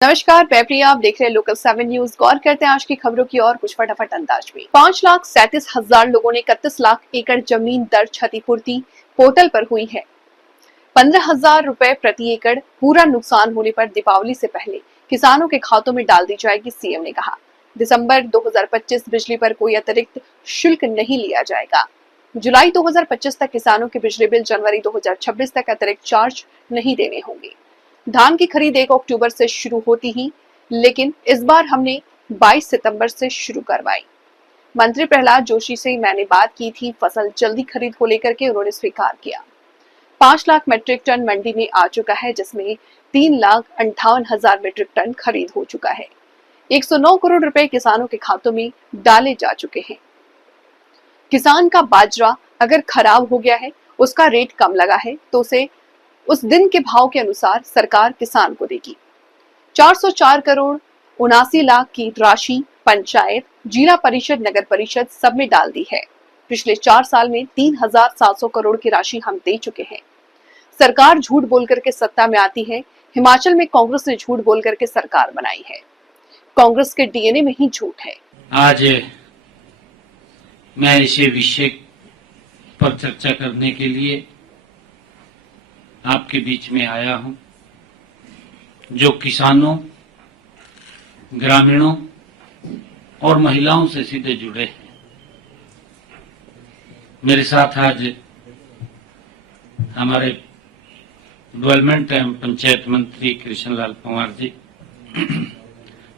नमस्कार, मैं प्रिया। आप देख रहे हैं लोकल 7 न्यूज। गौर करते हैं आज की खबरों की और कुछ फटाफट अंदाज में। 5,37,000 लोगों ने 31 लाख एकड़ जमीन दर क्षतिपूर्ति पोर्टल पर हुई है। 15,000 रुपए प्रति एकड़ पूरा नुकसान होने पर दीपावली से पहले किसानों के खातों में डाल दी जाएगी, सीएम ने कहा। दिसंबर 2025 बिजली पर कोई अतिरिक्त शुल्क नहीं लिया जाएगा। जुलाई 2025 तक किसानों के बिजली बिल जनवरी 2026 तक अतिरिक्त चार्ज नहीं देने होंगे। धान की खरीद 1 अक्टूबर से शुरू होती ही, लेकिन इस बार हमने 22 सितंबर से शुरू करवाई। मंत्री प्रहलाद जोशी से मैंने बात की थी फसल जल्दी खरीद को लेकर के, उन्होंने स्वीकार किया। 5 लाख मीट्रिक टन मंडी में आ चुका है, जिसमें 3,58,000 मीट्रिक टन खरीद हो चुका है। 109 करोड़ रुपए किसानों के खातों में डाले जा चुके हैं। किसान का बाजरा अगर खराब हो गया है, उसका रेट कम लगा है, तो उसे उस दिन के भाव के अनुसार सरकार किसान को देगी। 404 करोड़ 79 लाख की राशि पंचायत, जिला परिषद, नगर परिषद सब में डाल दी है। पिछले 4 साल में 3,700 करोड़ की राशि हम दे चुके हैं। सरकार झूठ बोल करके सत्ता में आती है। हिमाचल में कांग्रेस ने झूठ बोल करके सरकार बनाई है। कांग्रेस के डीएनए में ही झूठ है। आज मैं इसे विषय पर चर्चा करने के लिए आपके बीच में आया हूं, जो किसानों, ग्रामीणों और महिलाओं से सीधे जुड़े हैं। मेरे साथ आज हमारे डेवलपमेंट एवं पंचायत मंत्री कृष्णलाल पंवार जी,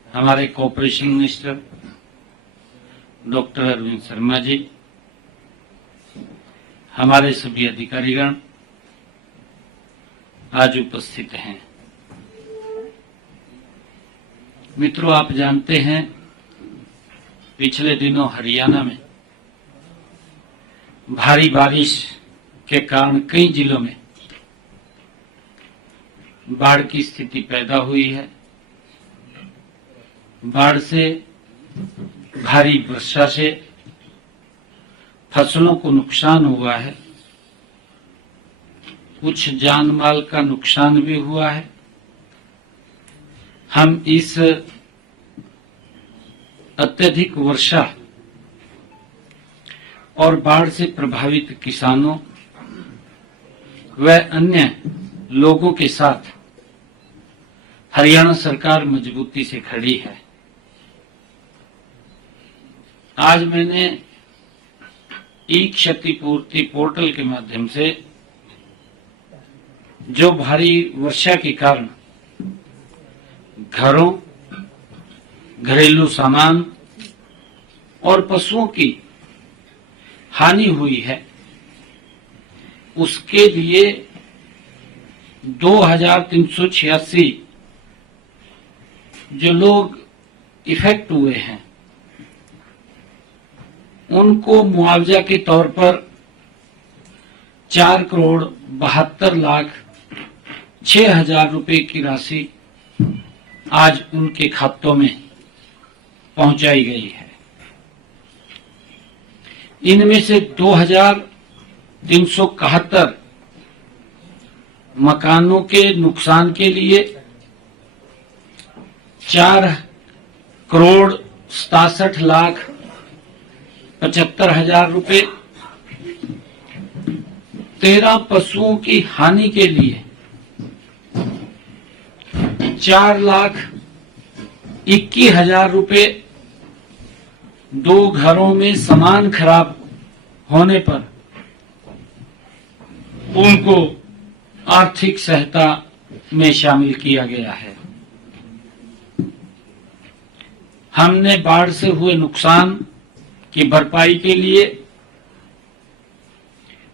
हमारे cooperation minister doctor Arvind Sharma ji, हमारे सभी अधिकारीगण आज उपस्थित हैं। मित्रों, आप जानते हैं पिछले दिनों हरियाणा में भारी बारिश के कारण कई जिलों में बाढ़ की स्थिति पैदा हुई है। बाढ़ से, भारी वर्षा से फसलों को नुकसान हुआ है, कुछ जान माल का नुकसान भी हुआ है। हम इस अत्यधिक वर्षा और बाढ़ से प्रभावित किसानों व अन्य लोगों के साथ हरियाणा सरकार मजबूती से खड़ी है। आज मैंने ई क्षतिपूर्ति पोर्टल के माध्यम से जो भारी वर्षा के कारण घरों, घरेलू सामान और पशुओं की हानि हुई है, उसके लिए 2,386 जो लोग इफेक्ट हुए हैं, उनको मुआवजा के तौर पर 4,72,06,000 रुपए की राशि आज उनके खातों में पहुंचाई गई है। इनमें से 2,371 मकानों के नुकसान के लिए 4,67,75,000 रुपए, 13 पशुओं की हानि के लिए 4,21,000 रुपए, 2 घरों में सामान खराब होने पर उनको आर्थिक सहायता में शामिल किया गया है। हमने बाढ़ से हुए नुकसान की भरपाई के लिए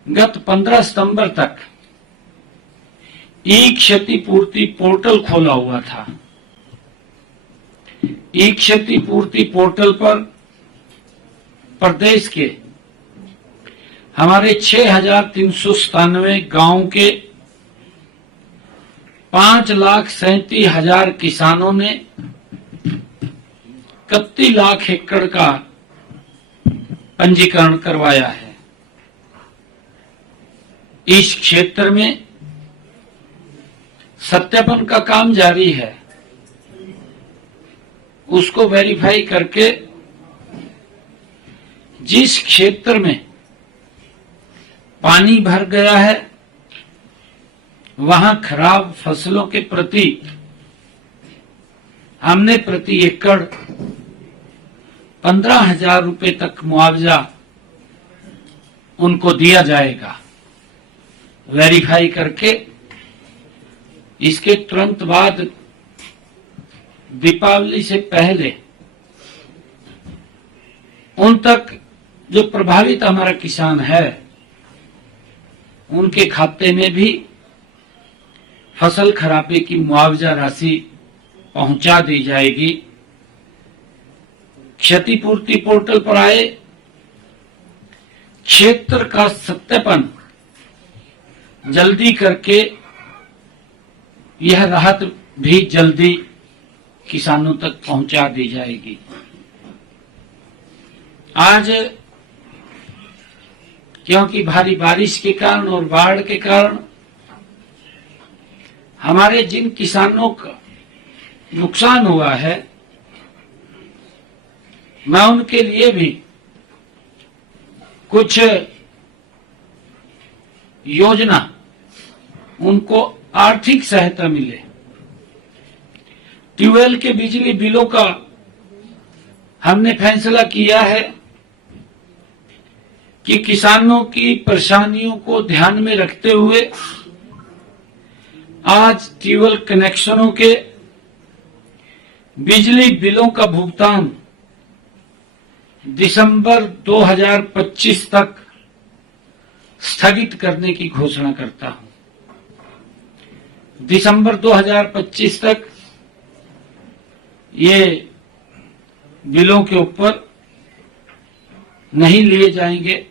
गत 15 सितंबर तक ई क्षतिपूर्ति पोर्टल खोला हुआ था। ई क्षतिपूर्ति पोर्टल पर प्रदेश के हमारे 6,397 गांव के 5,37,000 किसानों ने 31 लाख एकड़ का पंजीकरण करवाया है। इस क्षेत्र में सत्यापन का काम जारी है। उसको वेरीफाई करके जिस क्षेत्र में पानी भर गया है वहां खराब फसलों के प्रति हमने प्रति एकड़ 15,000 रुपए तक मुआवजा उनको दिया जाएगा। वेरीफाई करके इसके तुरंत बाद दीपावली से पहले उन तक जो प्रभावित हमारा किसान है उनके खाते में भी फसल खराबे की मुआवजा राशि पहुंचा दी जाएगी। क्षतिपूर्ति पोर्टल पर आए क्षेत्र का सत्यापन जल्दी करके यह राहत भी जल्दी किसानों तक पहुंचा दी जाएगी। आज क्योंकि भारी बारिश के कारण और बाढ़ के कारण हमारे जिन किसानों का नुकसान हुआ है मैं उनके लिए भी कुछ योजना उनको आर्थिक सहायता मिले। ट्यूबवेल के बिजली बिलों का हमने फैसला किया है कि किसानों की परेशानियों को ध्यान में रखते हुए आज ट्यूबवेल कनेक्शनों के बिजली बिलों का भुगतान दिसंबर 2025 तक स्थगित करने की घोषणा करता हूं। दिसंबर 2025 तक ये बिलों के ऊपर नहीं लिए जाएंगे,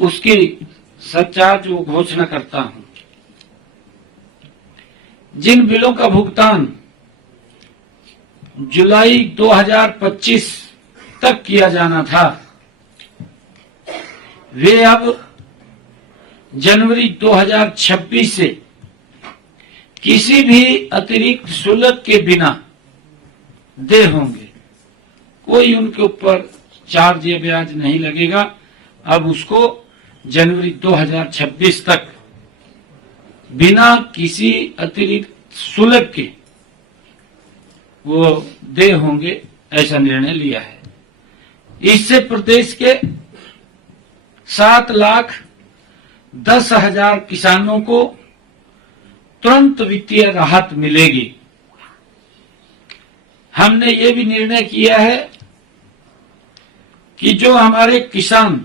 उसकी सरचार्ज वो घोषणा करता हूं। जिन बिलों का भुगतान जुलाई 2025 तक किया जाना था वे अब जनवरी 2026 से किसी भी अतिरिक्त शुल्क के बिना दे होंगे। कोई उनके ऊपर चार्ज या ब्याज नहीं लगेगा। अब उसको जनवरी 2026 तक बिना किसी अतिरिक्त शुल्क के वो दे होंगे, ऐसा निर्णय लिया है। इससे प्रदेश के 7,10,000 किसानों को तुरंत वित्तीय राहत मिलेगी। हमने ये भी निर्णय किया है कि जो हमारे किसान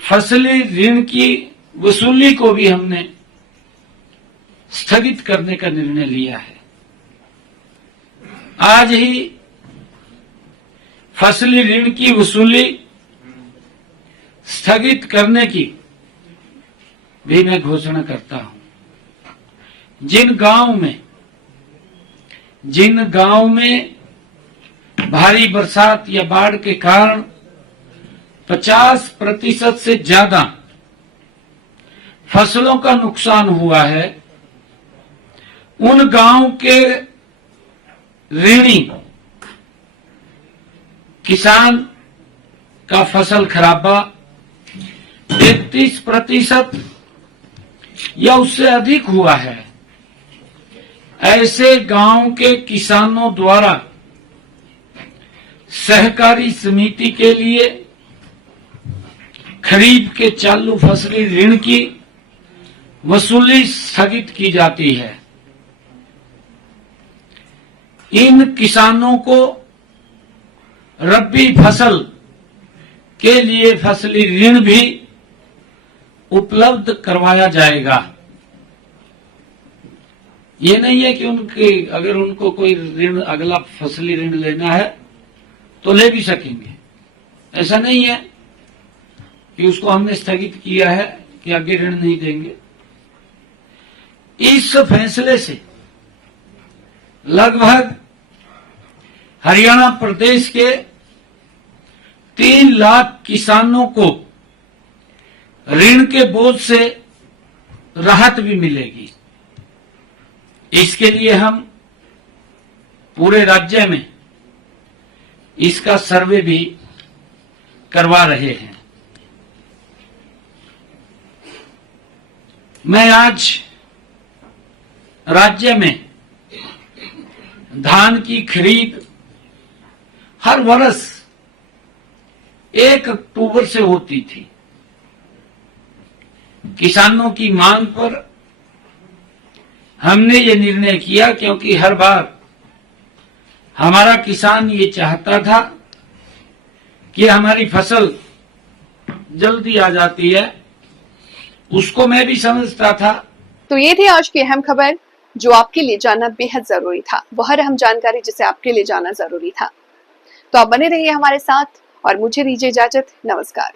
फसली ऋण की वसूली को भी हमने स्थगित करने का निर्णय लिया है। आज ही फसली ऋण की वसूली स्थगित करने की भी मैं घोषणा करता हूं। जिन गांव में भारी बरसात या बाढ़ के कारण 50% से ज्यादा फसलों का नुकसान हुआ है, उन गांव के ऋणी किसान का फसल खराबा 33% या उससे अधिक हुआ है। ऐसे गांव के किसानों द्वारा सहकारी समिति के लिए खरीफ के चालू फसली ऋण की वसूली स्थगित की जाती है। इन किसानों को रबी फसल के लिए फसली ऋण भी उपलब्ध करवाया जाएगा। ये नहीं है कि अगर उनको कोई ऋण अगला फसली ऋण लेना है तो ले भी सकेंगे। ऐसा नहीं है कि उसको हमने स्थगित किया है कि आगे ऋण नहीं देंगे। इस फैसले से लगभग हरियाणा प्रदेश के 3 लाख किसानों को ऋण के बोझ से राहत भी मिलेगी। इसके लिए हम पूरे राज्य में इसका सर्वे भी करवा रहे हैं। मैं आज राज्य में धान की खरीद हर वर्ष 1 अक्टूबर से होती थी। किसानों की मांग पर हमने ये निर्णय किया, क्योंकि हर बार हमारा किसान ये चाहता था कि हमारी फसल जल्दी आ जाती है, उसको मैं भी समझता था। तो ये थी आज की अहम खबर जो आपके लिए जानना बेहद जरूरी था, वो हर अहम जानकारी जिसे आपके लिए जानना जरूरी था। तो आप बने रहिए हमारे साथ और मुझे दीजिए इजाजत। नमस्कार।